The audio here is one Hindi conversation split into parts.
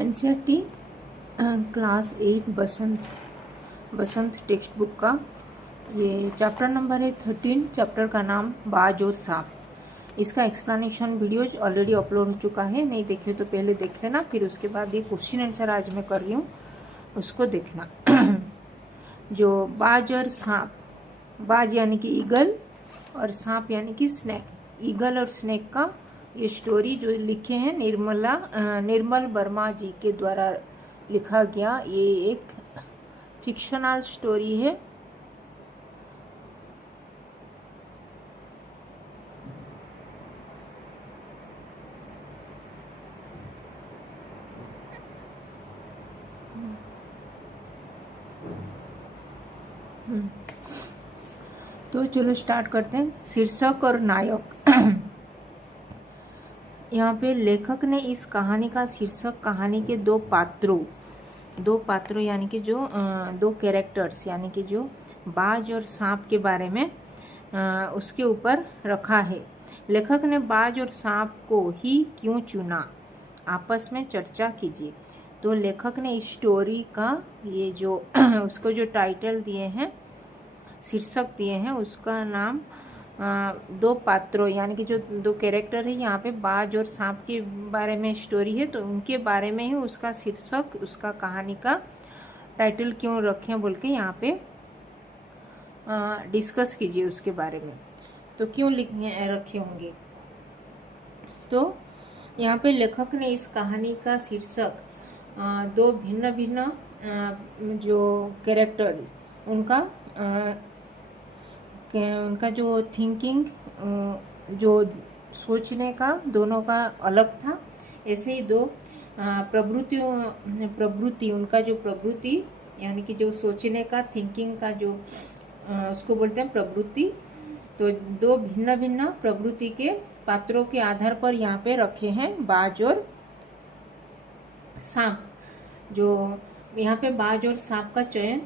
एनसीईआरटी क्लास 8 बसंत टेक्स्ट बुक का ये चैप्टर नंबर है 13। चैप्टर का नाम बाज और सांप। इसका एक्सप्लेनेशन वीडियोज ऑलरेडी अपलोड हो चुका है, नहीं देखे तो पहले देख लेना, फिर उसके बाद ये क्वेश्चन आंसर आज मैं कर रही हूँ उसको देखना। जो बाज और सांप, बाज यानी कि ईगल और सांप यानी कि स्नेक, ईगल और स्नेक का ये स्टोरी जो लिखे हैं निर्मल वर्मा जी के द्वारा लिखा गया, ये एक फिक्शनल स्टोरी है। तो चलो स्टार्ट करते हैं। शीर्षक और नायक। यहाँ पे लेखक ने इस कहानी का शीर्षक कहानी के दो पात्रों यानी कि जो दो कैरेक्टर्स यानी कि जो बाज और सांप के बारे में उसके ऊपर रखा है। लेखक ने बाज और सांप को ही क्यों चुना, आपस में चर्चा कीजिए। तो लेखक ने इस स्टोरी का ये जो उसको जो टाइटल दिए हैं, शीर्षक दिए हैं, उसका नाम दो पात्रों यानी कि जो दो कैरेक्टर है, यहाँ पे बाज और सांप के बारे में स्टोरी है, तो उनके बारे में ही उसका शीर्षक, उसका कहानी का टाइटल क्यों रखे बोल के यहाँ पे डिस्कस कीजिए उसके बारे में। तो क्यों रखे होंगे, तो यहाँ पे लेखक ने इस कहानी का शीर्षक दो भिन्न भिन्न जो कैरेक्टर उनका जो थिंकिंग, जो सोचने का दोनों का अलग था, ऐसे ही दो प्रवृत्ति उनका जो प्रवृत्ति यानी कि जो सोचने का, थिंकिंग का जो उसको बोलते हैं प्रवृत्ति, तो दो भिन्न भिन्न प्रवृत्ति के पात्रों के आधार पर यहाँ पे रखे हैं बाज और सांप। जो यहाँ पे बाज और सांप का चयन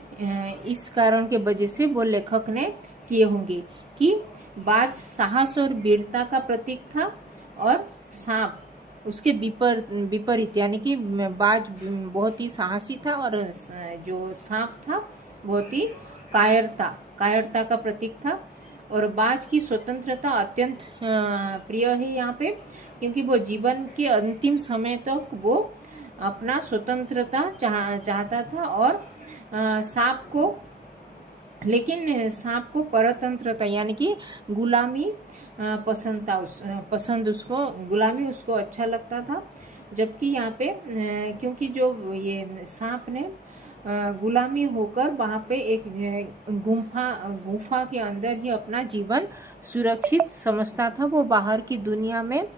इस कारण के वजह से वो लेखक ने किए होंगे कि बाज साहस और वीरता का प्रतीक था और सांप उसके विपरीत यानी कि बाज बहुत ही साहसी था और जो सांप था बहुत ही कायरता का प्रतीक था। और बाज की स्वतंत्रता अत्यंत प्रिय है यहाँ पे, क्योंकि वो जीवन के अंतिम समय तक वो अपना स्वतंत्रता चाहता था, और सांप को परतंत्रता यानी कि गुलामी पसंद उसको गुलामी उसको अच्छा लगता था। जबकि यहाँ पे क्योंकि जो ये सांप ने गुलामी होकर वहाँ पे एक गुफा के अंदर ही अपना जीवन सुरक्षित समझता था, वो बाहर की दुनिया में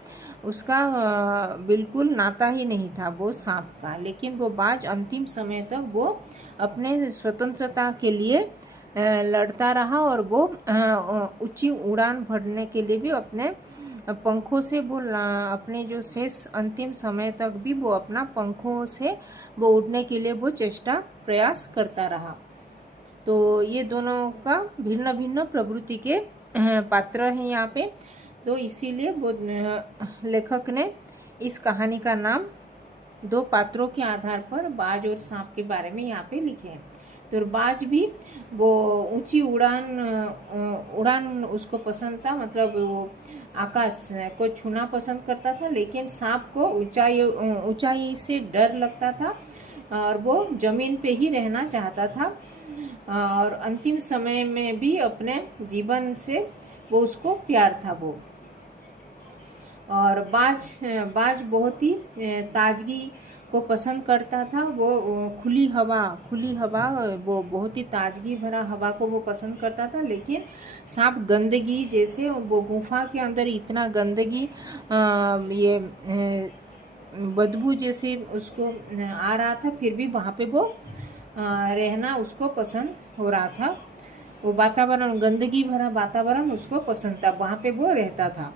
उसका बिल्कुल नाता ही नहीं था वो सांप का। लेकिन वो बाज अंतिम समय तक वो अपने स्वतंत्रता के लिए लड़ता रहा, और वो ऊंची उड़ान भरने के लिए भी अपने पंखों से वो अपने जो शेष अंतिम समय तक भी वो अपना पंखों से वो उड़ने के लिए वो प्रयास करता रहा। तो ये दोनों का भिन्न भिन्न प्रवृत्ति के पात्र हैं यहाँ पे, तो इसीलिए वो लेखक ने इस कहानी का नाम दो पात्रों के आधार पर बाज और सांप के बारे में यहाँ पे लिखे हैं। तो बाज भी वो ऊंची उड़ान उसको पसंद था, मतलब वो आकाश को छूना पसंद करता था, लेकिन सांप को ऊंचाई से डर लगता था और वो जमीन पे ही रहना चाहता था, और अंतिम समय में भी अपने जीवन से वो उसको प्यार था वो। और बाज बहुत ही ताजगी को पसंद करता था, वो खुली हवा वो बहुत ही ताजगी भरा हवा को वो पसंद करता था। लेकिन सांप गंदगी, जैसे वो गुफा के अंदर इतना गंदगी ये बदबू जैसे उसको आ रहा था, फिर भी वहाँ पे वो रहना उसको पसंद हो रहा था। वो वातावरण, गंदगी भरा वातावरण उसको पसंद था, वहाँ पे वो रहता था।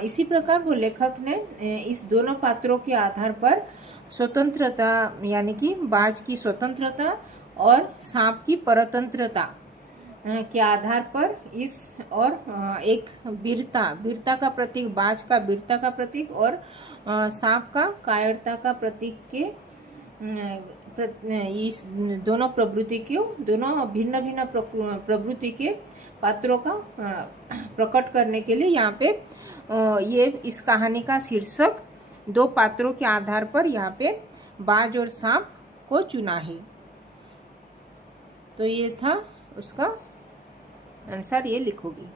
इसी प्रकार वो लेखक ने इस दोनों पात्रों के आधार पर स्वतंत्रता यानी कि बाज की स्वतंत्रता और सांप की परतंत्रता के आधार पर इस और एक वीरता का प्रतीक, बाज का वीरता का प्रतीक और सांप का कायरता का प्रतीक के इस दोनों प्रवृत्ति के, दोनों भिन्न भिन्न प्रवृत्ति के पात्रों का प्रकट करने के लिए यहाँ पे ये इस कहानी का शीर्षक दो पात्रों के आधार पर यहाँ पे बाज और सांप को चुना है। तो ये था उसका आंसर, ये लिखोगी।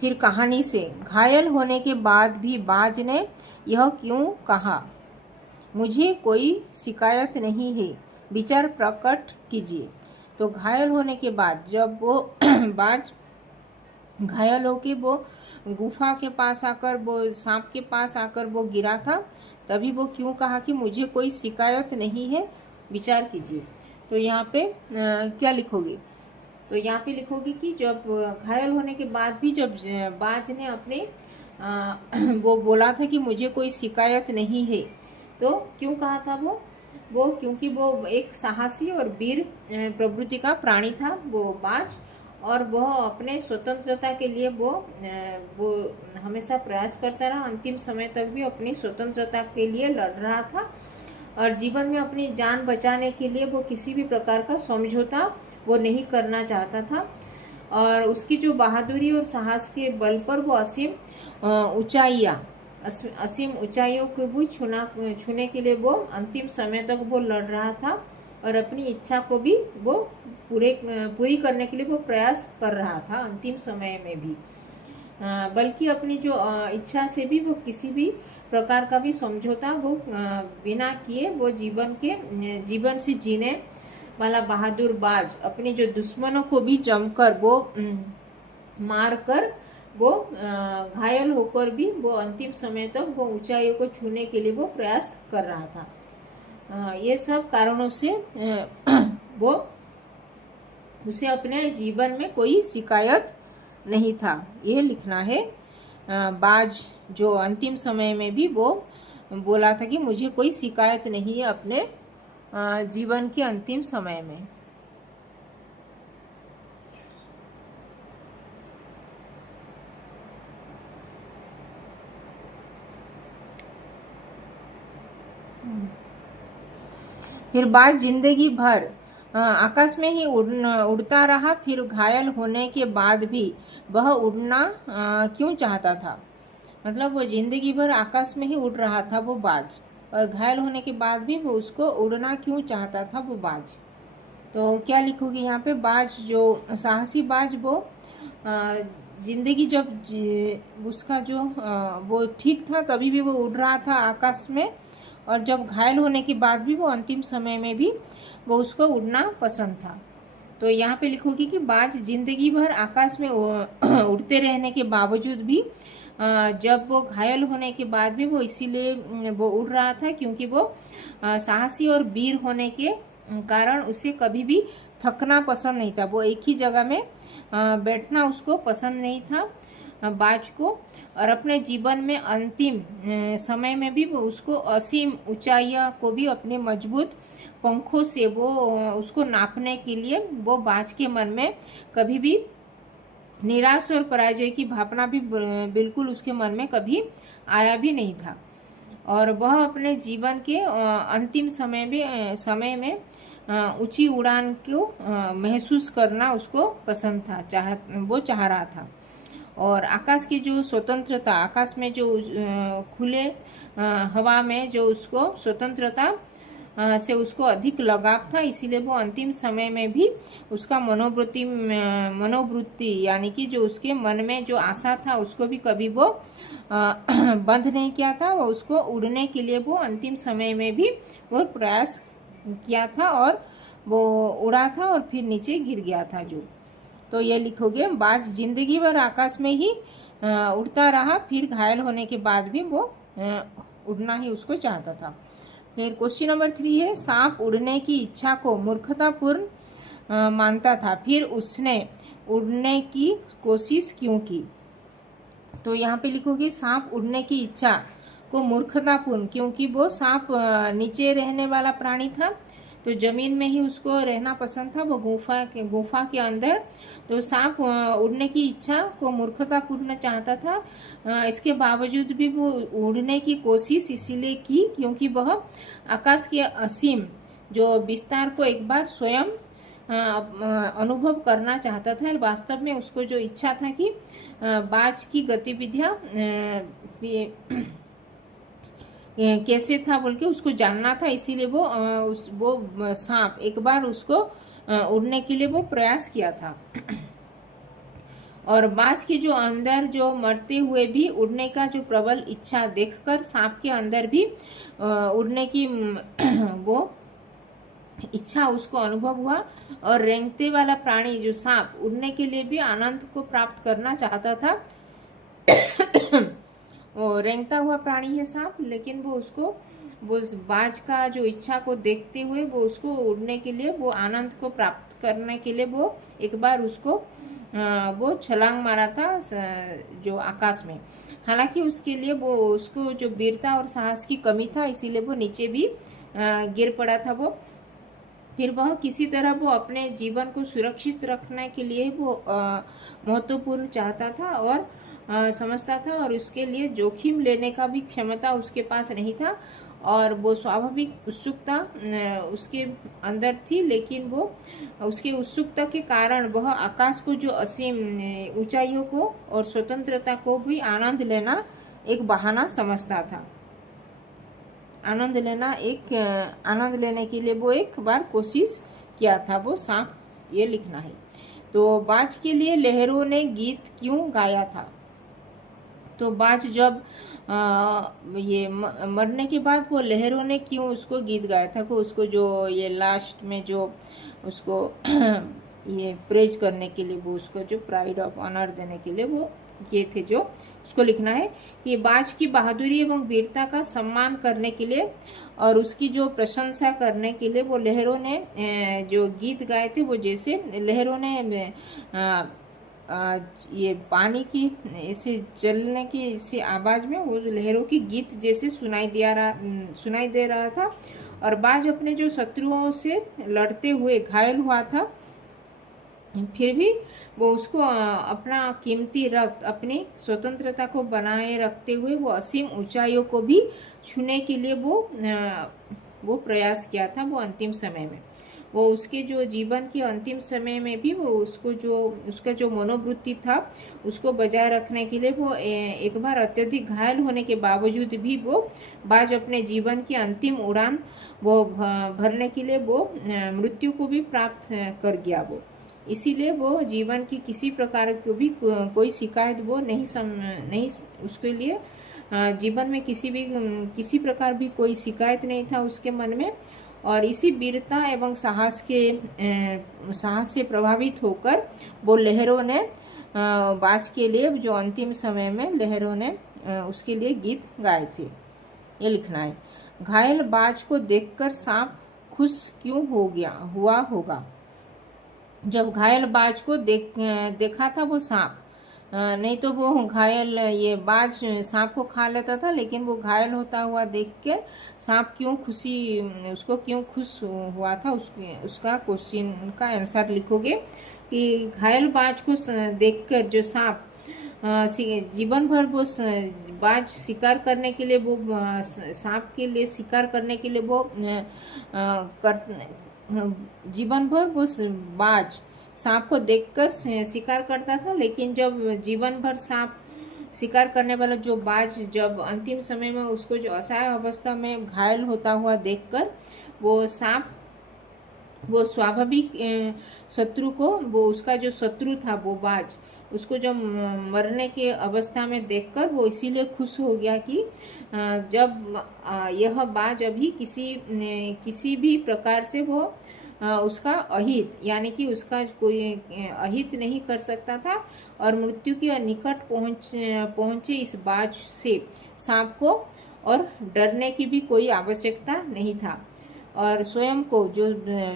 फिर कहानी से, घायल होने के बाद भी बाज ने यह क्यों कहा, मुझे कोई शिकायत नहीं है, विचार प्रकट कीजिए। तो घायल होने के बाद जब वो बाज घायल होके वो गुफा के पास आकर, वो सांप के पास आकर वो गिरा था, तभी वो क्यों कहा कि मुझे कोई शिकायत नहीं है, विचार कीजिए। तो यहाँ पे क्या लिखोगे, तो यहाँ पे लिखोगे कि जब घायल होने के बाद भी जब बाज ने अपने वो बोला था कि मुझे कोई शिकायत नहीं है, तो क्यों कहा था वो क्योंकि वो एक साहसी और वीर प्रवृत्ति का प्राणी था वो बाज, और वह अपने स्वतंत्रता के लिए वो हमेशा प्रयास करता रहा, अंतिम समय तक भी अपनी स्वतंत्रता के लिए लड़ रहा था, और जीवन में अपनी जान बचाने के लिए वो किसी भी प्रकार का समझौता वो नहीं करना चाहता था, और उसकी जो बहादुरी और साहस के बल पर वो असीम ऊंचाइयों को भी छूने के लिए वो अंतिम समय तक वो लड़ रहा था, और अपनी इच्छा को भी वो पूरी करने के लिए वो प्रयास कर रहा था अंतिम समय में भी, बल्कि अपनी जो इच्छा से भी वो किसी भी प्रकार का भी समझौता वो बिना किए वो जीवन से जीने वाला बहादुर बाज अपने जो दुश्मनों को भी जमकर वो मार कर वो घायल होकर भी वो अंतिम समय तक वो ऊंचाइयों को छूने के लिए वो प्रयास कर रहा था। ये सब कारणों से वो उसे अपने जीवन में कोई शिकायत नहीं था, ये लिखना है। बाज जो अंतिम समय में भी वो बोला था कि मुझे कोई शिकायत नहीं है अपने जीवन के अंतिम समय में। फिर बाज जिंदगी भर आकाश में ही उड़ता रहा, फिर घायल होने के बाद भी वह उड़ना क्यों चाहता था, मतलब वो जिंदगी भर आकाश में ही उड़ रहा था वो बाज, और घायल होने के बाद भी वो उसको उड़ना क्यों चाहता था वो बाज। तो क्या लिखोगे यहाँ पे, बाज जो साहसी बाज वो जिंदगी जब उसका जो वो ठीक था तभी भी वो उड़ रहा था आकाश में, और जब घायल होने के बाद भी वो अंतिम समय में भी वो उसको उड़ना पसंद था। तो यहाँ पे लिखोगे कि बाज जिंदगी भर आकाश में उड़ते रहने के बावजूद भी जब वो घायल होने के बाद भी वो इसीलिए वो उड़ रहा था क्योंकि वो साहसी और वीर होने के कारण उसे कभी भी थकना पसंद नहीं था, वो एक ही जगह में बैठना उसको पसंद नहीं था बाज को, और अपने जीवन में अंतिम समय में भी वो उसको असीम ऊंचाइयों को भी अपने मजबूत पंखों से वो उसको नापने के लिए वो बाज के मन में कभी भी निराश और पराजय की भावना भी बिल्कुल उसके मन में कभी आया भी नहीं था, और वह अपने जीवन के अंतिम समय में ऊंची उड़ान को महसूस करना उसको पसंद था, वो चाह रहा था। और आकाश की जो स्वतंत्रता, आकाश में जो खुले हवा में जो उसको स्वतंत्रता से उसको अधिक लगाव था, इसीलिए वो अंतिम समय में भी उसका मनोवृत्ति यानी कि जो उसके मन में जो आशा था उसको भी कभी वो बंद नहीं किया था, वो उसको उड़ने के लिए वो अंतिम समय में भी वो प्रयास किया था, और वो उड़ा था और फिर नीचे गिर गया था जो। तो ये लिखोगे, बाज जिंदगी भर आकाश में ही उड़ता रहा, फिर घायल होने के बाद भी वो उड़ना ही उसको चाहता था। फिर क्वेश्चन नंबर 3 है, सांप उड़ने की इच्छा को मूर्खतापूर्ण मानता था, फिर उसने उड़ने की कोशिश क्यों की। तो यहाँ पे लिखोगे सांप उड़ने की इच्छा को मूर्खतापूर्ण, क्योंकि वो सांप नीचे रहने वाला प्राणी था, तो जमीन में ही उसको रहना पसंद था, वो गुफा के अंदर। तो सांप उड़ने की इच्छा को मूर्खतापूर्ण चाहता था। इसके बावजूद भी वो उड़ने की कोशिश इसीलिए की क्योंकि वह आकाश के असीम जो विस्तार को एक बार स्वयं अनुभव करना चाहता था। वास्तव में उसको जो इच्छा था कि बाज की गतिविधियां कैसे था बोल के उसको जानना था, इसीलिए वो सांप एक बार उसको उड़ने के लिए वो प्रयास किया था। और बाज की जो अंदर जो मरते हुए भी उड़ने का जो प्रबल इच्छा देखकर सांप के अंदर भी उड़ने की वो इच्छा उसको अनुभव हुआ। और रेंगते वाला प्राणी जो सांप उड़ने के लिए भी आनंद को प्राप्त करना चाहता था। वो रेंगता हुआ प्राणी है सांप, लेकिन वो बाज का जो इच्छा को देखते हुए वो उसको उड़ने के लिए वो आनंद को प्राप्त करने के लिए वो एक बार उसको वो छलांग मारा था जो आकाश में। हालांकि उसके लिए वो उसको जो वीरता और साहस की कमी था, इसीलिए वो नीचे भी गिर पड़ा था। वो फिर वह किसी तरह वो अपने जीवन को सुरक्षित रखने के लिए वो महत्वपूर्ण चाहता था और समझता था, और उसके लिए जोखिम लेने का भी क्षमता उसके पास नहीं था। और वो स्वाभाविक उत्सुकता उसके अंदर थी, लेकिन वो उसके उत्सुकता के कारण वह आकाश को जो असीम ऊंचाइयों को और स्वतंत्रता को भी आनंद लेना एक बहाना समझता था। आनंद लेने के लिए वो एक बार कोशिश किया था वो सांप, ये लिखना है। तो बाज के लिए लहरों ने गीत क्यों गाया था? तो बाज जब ये मरने के बाद वो लहरों ने क्यों उसको गीत गाया था? को उसको जो ये लास्ट में जो उसको ये प्रेज करने के लिए वो उसको जो प्राइड ऑफ ऑनर देने के लिए वो ये थे, जो उसको लिखना है कि बाज की बहादुरी एवं वीरता का सम्मान करने के लिए और उसकी जो प्रशंसा करने के लिए वो लहरों ने जो गीत गाए थे। वो जैसे लहरों ने ये पानी की ऐसे चलने की इसी आवाज में वो लहरों की गीत जैसे सुनाई दे रहा था। और बाज अपने जो शत्रुओं से लड़ते हुए घायल हुआ था, फिर भी वो उसको अपना कीमती रक्त अपनी स्वतंत्रता को बनाए रखते हुए वो असीम ऊंचाइयों को भी छूने के लिए वो प्रयास किया था। वो अंतिम समय में वो उसके जो जीवन के अंतिम समय में भी वो उसका जो मनोवृत्ति था उसको बजाय रखने के लिए वो एक बार अत्यधिक घायल होने के बावजूद भी वो बाज अपने जीवन की अंतिम उड़ान वो भरने के लिए वो मृत्यु को भी प्राप्त कर गया। वो इसीलिए वो जीवन की किसी प्रकार की भी कोई शिकायत वो नहीं उसके लिए जीवन में किसी प्रकार भी कोई शिकायत नहीं था उसके मन में। और इसी वीरता एवं साहस से प्रभावित होकर वो लहरों ने बाज के लिए जो अंतिम समय में लहरों ने उसके लिए गीत गाए थे, ये लिखना है। घायल बाज को देखकर सांप खुश क्यों हुआ होगा? जब घायल बाज को देखा था वो सांप, नहीं तो वो घायल ये बाज सांप को खा लेता था, लेकिन वो घायल होता हुआ देख के सांप उसको क्यों खुश हुआ था? उसका क्वेश्चन का आंसर लिखोगे कि घायल बाज को देखकर जो सांप जीवन भर वो बाज शिकार करने के लिए वो सांप के लिए शिकार करने के लिए वो जीवन भर वो बाज सांप को देखकर शिकार करता था। लेकिन जब जीवन भर सांप शिकार करने वाला जो बाज जब अंतिम समय में उसको जो असहाय अवस्था में घायल होता हुआ देखकर वो सांप वो स्वाभाविक शत्रु को वो उसका जो शत्रु था वो बाज उसको जब मरने के अवस्था में देखकर वो इसीलिए खुश हो गया कि जब यह बाज अभी किसी भी प्रकार से वो उसका अहित यानी कि उसका कोई अहित नहीं कर सकता था। और मृत्यु के निकट पहुंचे इस बाज से सांप को और डरने की भी कोई आवश्यकता नहीं था। और स्वयं को जो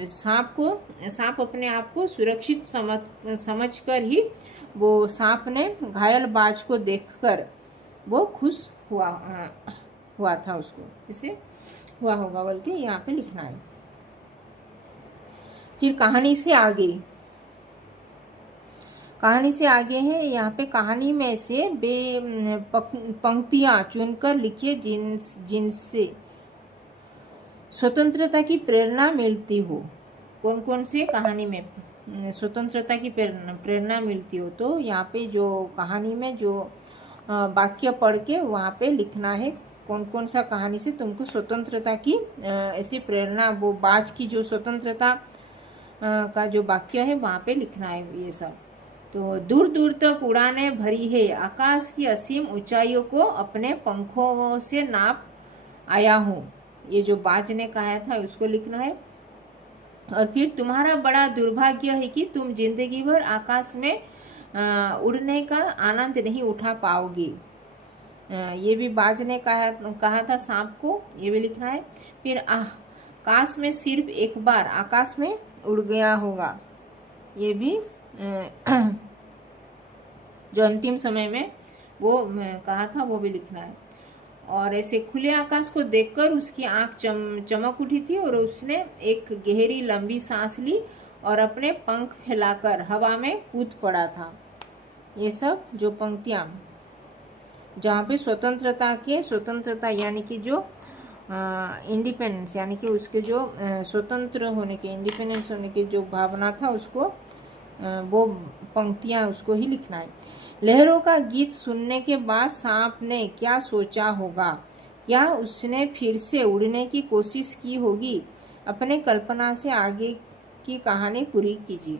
सांप अपने आप को सुरक्षित समझकर ही वो सांप ने घायल बाज को देखकर वो खुश हुआ था। उसको इसे हुआ होगा बोल के यहाँ पे लिखना है। फिर कहानी से आगे है यहाँ पे, कहानी में से पंक्तियाँ चुनकर लिखिए जिनसे स्वतंत्रता की प्रेरणा मिलती हो। कौन कौन से कहानी में स्वतंत्रता की प्रेरणा मिलती हो, तो यहाँ पे जो कहानी में जो वाक्य पढ़ के वहाँ पे लिखना है कौन कौन सा कहानी से तुमको स्वतंत्रता की ऐसी प्रेरणा, वो बाज की जो स्वतंत्रता का जो वाक्य है वहाँ पे लिखना है ये सब। तो दूर दूर तक उड़ानें भरी है, आकाश की असीम ऊंचाइयों को अपने पंखों से नाप आया हूँ, ये जो बाज ने कहा था उसको लिखना है। और फिर तुम्हारा बड़ा दुर्भाग्य है कि तुम जिंदगी भर आकाश में उड़ने का आनंद नहीं उठा पाओगी, ये भी बाज ने कहा था सांप को, ये भी लिखना है। फिर आकाश में सिर्फ एक बार आकाश में उड़ गया होगा, ये भी जो अंतिम समय में वो कहा था वो भी लिखना है। और ऐसे खुले आकाश को देखकर उसकी आंख चमक उठी थी और उसने एक गहरी लंबी सांस ली और अपने पंख फैलाकर हवा में कूद पड़ा था। ये सब जो पंक्तियाँ जहाँ पे स्वतंत्रता यानी कि जो इंडिपेंडेंस यानी कि उसके जो स्वतंत्र होने के, इंडिपेंडेंस होने की जो भावना था उसको वो पंक्तियाँ उसको ही लिखना है। लहरों का गीत सुनने के बाद सांप ने क्या सोचा होगा, क्या उसने फिर से उड़ने की कोशिश की होगी, अपने कल्पना से आगे की कहानी पूरी कीजिए।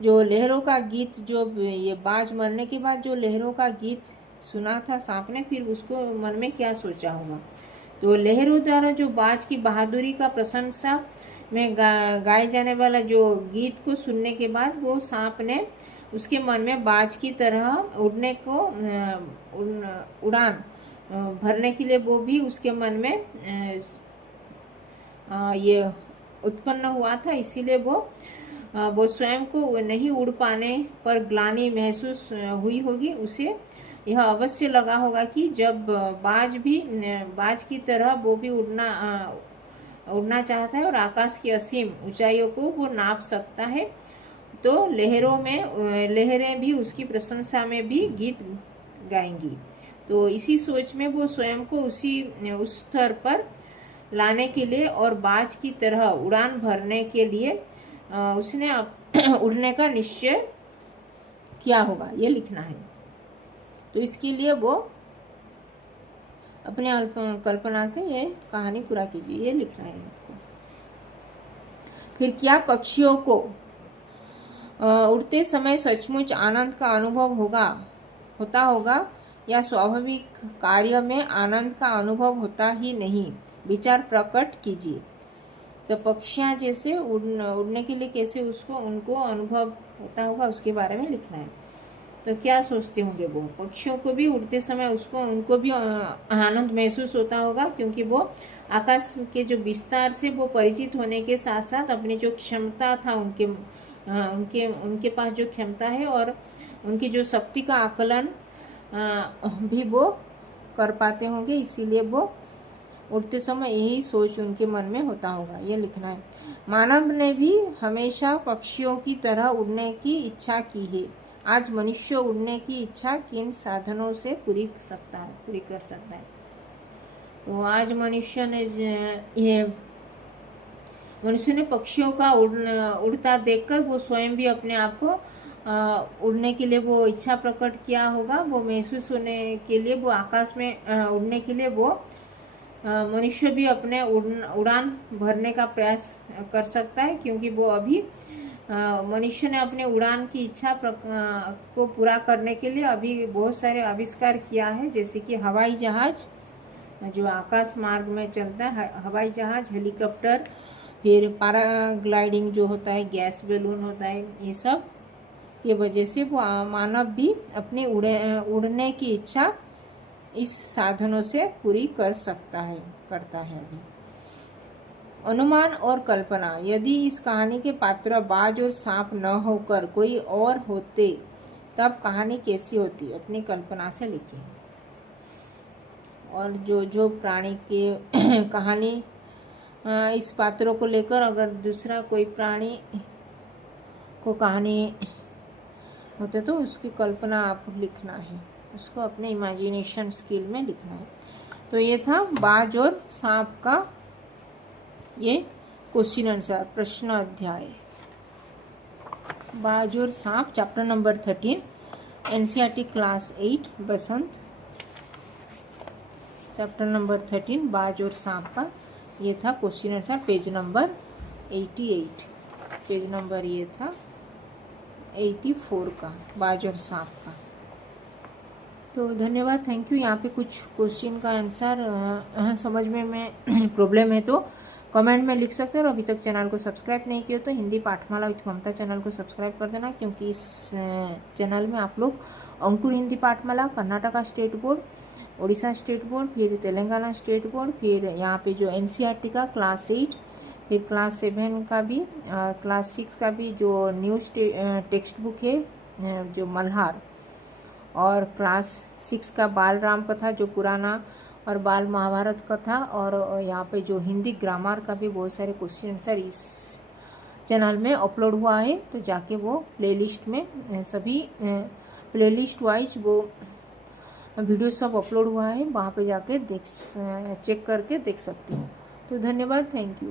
जो लहरों का गीत, जो ये बाज मरने के बाद जो लहरों का गीत सुना था सांप ने, फिर उसको मन में क्या सोचा होगा। तो लहरों द्वारा जो बाज की बहादुरी का प्रशंसा में गाए जाने वाला जो गीत को सुनने के बाद वो सांप ने उसके मन में बाज की तरह उड़ने को उड़ान भरने के लिए वो भी उसके मन में ये उत्पन्न हुआ था। इसीलिए वो स्वयं को नहीं उड़ पाने पर ग्लानि महसूस हुई होगी। उसे यह अवश्य लगा होगा कि जब बाज की तरह वो भी उड़ना चाहता है और आकाश की असीम ऊंचाइयों को वो नाप सकता है, तो लहरें भी उसकी प्रशंसा में भी गीत गाएंगी। तो इसी सोच में वो स्वयं को उस स्तर पर लाने के लिए और बाज की तरह उड़ान भरने के लिए उसने उड़ने का निश्चय किया होगा, ये लिखना है। तो इसके लिए वो अपने कल्पना से ये कहानी पूरा कीजिए, ये लिखना है आपको। फिर क्या पक्षियों को उड़ते समय सचमुच आनंद का अनुभव होता होगा या स्वाभाविक कार्य में आनंद का अनुभव होता ही नहीं, विचार प्रकट कीजिए। तो पक्षियाँ जैसे उड़ने के लिए कैसे उनको अनुभव होता होगा उसके बारे में लिखना है। तो क्या सोचते होंगे वो पक्षियों को भी उड़ते समय उनको भी आनंद महसूस होता होगा, क्योंकि वो आकाश के जो विस्तार से वो परिचित होने के साथ साथ अपनी जो क्षमता था उनके पास जो क्षमता है और उनकी जो शक्ति का आकलन भी वो कर पाते होंगे, इसीलिए वो उड़ते समय यही सोच उनके मन में होता होगा, ये लिखना है। मानव ने भी हमेशा पक्षियों की तरह उड़ने की इच्छा की है, आज मनुष्य उड़ने की इच्छा किन साधनों से पूरी कर सकता है। तो आज मनुष्य ने पक्षियों का उड़ता देखकर वो स्वयं भी अपने आप को उड़ने के लिए वो इच्छा प्रकट किया होगा। वो महसूस होने के लिए वो आकाश में उड़ने के लिए वो मनुष्य भी अपने उड़ान भरने का प्रयास कर सकता है, क्योंकि वो अभी मनुष्य ने अपने उड़ान की इच्छा को पूरा करने के लिए अभी बहुत सारे आविष्कार किया है, जैसे कि हवाई जहाज जो आकाश मार्ग में चलता है, हवाई जहाज, हेलीकॉप्टर, फिर पैराग्लाइडिंग जो होता है, गैस बैलून होता है, ये सब की वजह से वो मानव भी अपनी उड़ने की इच्छा इस साधनों से पूरी करता है अभी। अनुमान और कल्पना, यदि इस कहानी के पात्र बाज और सांप न होकर कोई और होते तब कहानी कैसी होती, अपनी कल्पना से लिखिए। और जो प्राणी के कहानी इस पात्रों को लेकर अगर दूसरा कोई प्राणी को कहानी होते तो उसकी कल्पना आप लिखना है, उसको अपने इमेजिनेशन स्किल में लिखना है। तो ये था बाज और सांप का ये क्वेश्चन आंसर प्रश्न अध्याय। बाज और सांप चैप्टर नंबर 13 एनसीईआरटी क्लास 8 बसंत चैप्टर नंबर 13 बाज और सांप का ये था question answer page number 88। Page number ये था 84 का बाज और सांप का। तो धन्यवाद, थैंक यू। यहाँ पे कुछ क्वेश्चन का आंसर समझ में प्रॉब्लम है तो कमेंट में लिख सकते हो। और अभी तक चैनल को सब्सक्राइब नहीं किया तो हिंदी पाठमाला विद ममता चैनल को सब्सक्राइब कर देना, क्योंकि इस चैनल में आप लोग Ankur Hindi Pathmala, Karnataka state board, Orissa state board, फिर तेलंगाना स्टेट बोर्ड, फिर यहाँ पे जो एनसीईआरटी का क्लास 8, फिर क्लास 7 का भी, क्लास 6 का भी जो न्यू टेक्स्ट बुक है जो मल्हार, और क्लास 6 का बाल राम कथा जो पुराना, और बाल महाभारत कथा, और यहाँ पे जो हिंदी ग्रामर का भी बहुत सारे क्वेश्चन आंसर इस चैनल में अपलोड हुआ है। तो जाके वो प्लेलिस्ट में सभी प्लेलिस्ट वाइज वो वीडियो सब अपलोड हुआ है, वहाँ पे जाके चेक करके देख सकती हूँ। तो धन्यवाद, थैंक यू।